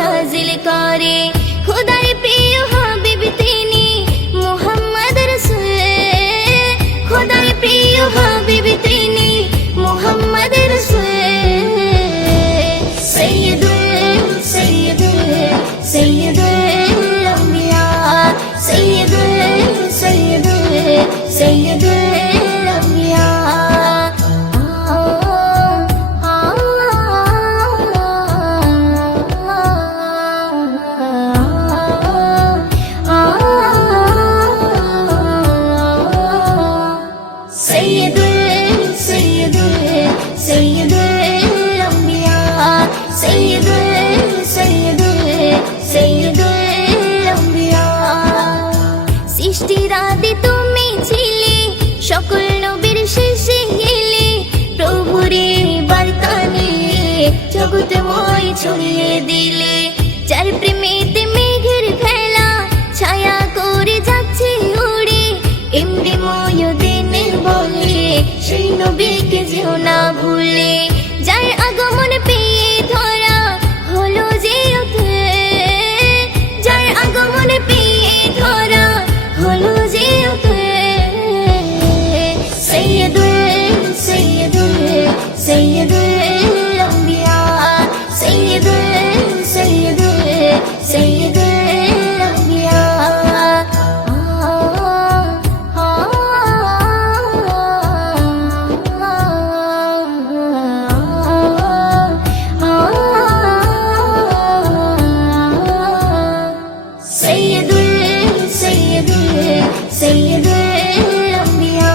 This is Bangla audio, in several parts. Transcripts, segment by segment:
নাজিল করে। খোদার প্রিয় হাবিব তিনি মুহাম্মদ রাসূল, খোদার প্রিয় হাবিব তিনি মুহাম্মদ রাসূল। সৈয়দুল আম্বিয়া, সৈয়দুল আম্বিয়া। সৈয়দুল আম্বিয়া, সৈয়দুল আম্বিয়া। সৃষ্টির আদি তুমি ছিলে, সকল নবীর শেষে এলে, প্রভুরে বার্তা নিয়ে জগৎময় ছড়িয়ে দিলে। যার প্রেমেতে মেঘের খেলা, ছায়া করে যাচ্ছে উড়ে, এমনি দিনের বলে সেই নবীকে যেও না ভুলে। যার আগমন পেয়ে ধরা হলো যে ওঠে, যার আগমন পেয়ে ধরা হলো যে ওঠে। সৈয়দুল আম্বিয়া, সৈয়দুল আম্বিয়া। সৈয়দুল আম্বিয়া,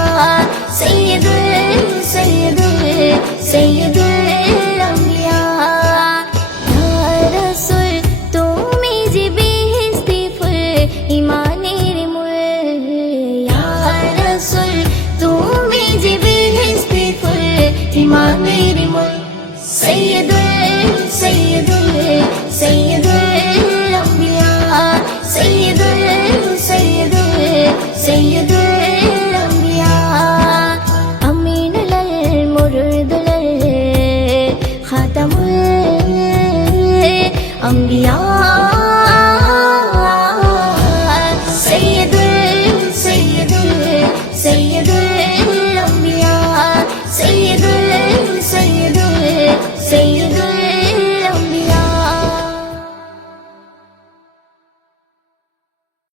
সৈয়দুল আম্বিয়া। ইয়া রাসূল তুমি যে বেহেশতি ফুল, ঈমানের মূল। ইয়া রাসূল তুমি যে বেহেশতি ফুল, ঈমানের মূল। সৈয়দুল আম্বিয়া, সৈয়দুল আম্বিয়া। আমিনুল মুরদুল খাতামুল আম্বিয়া।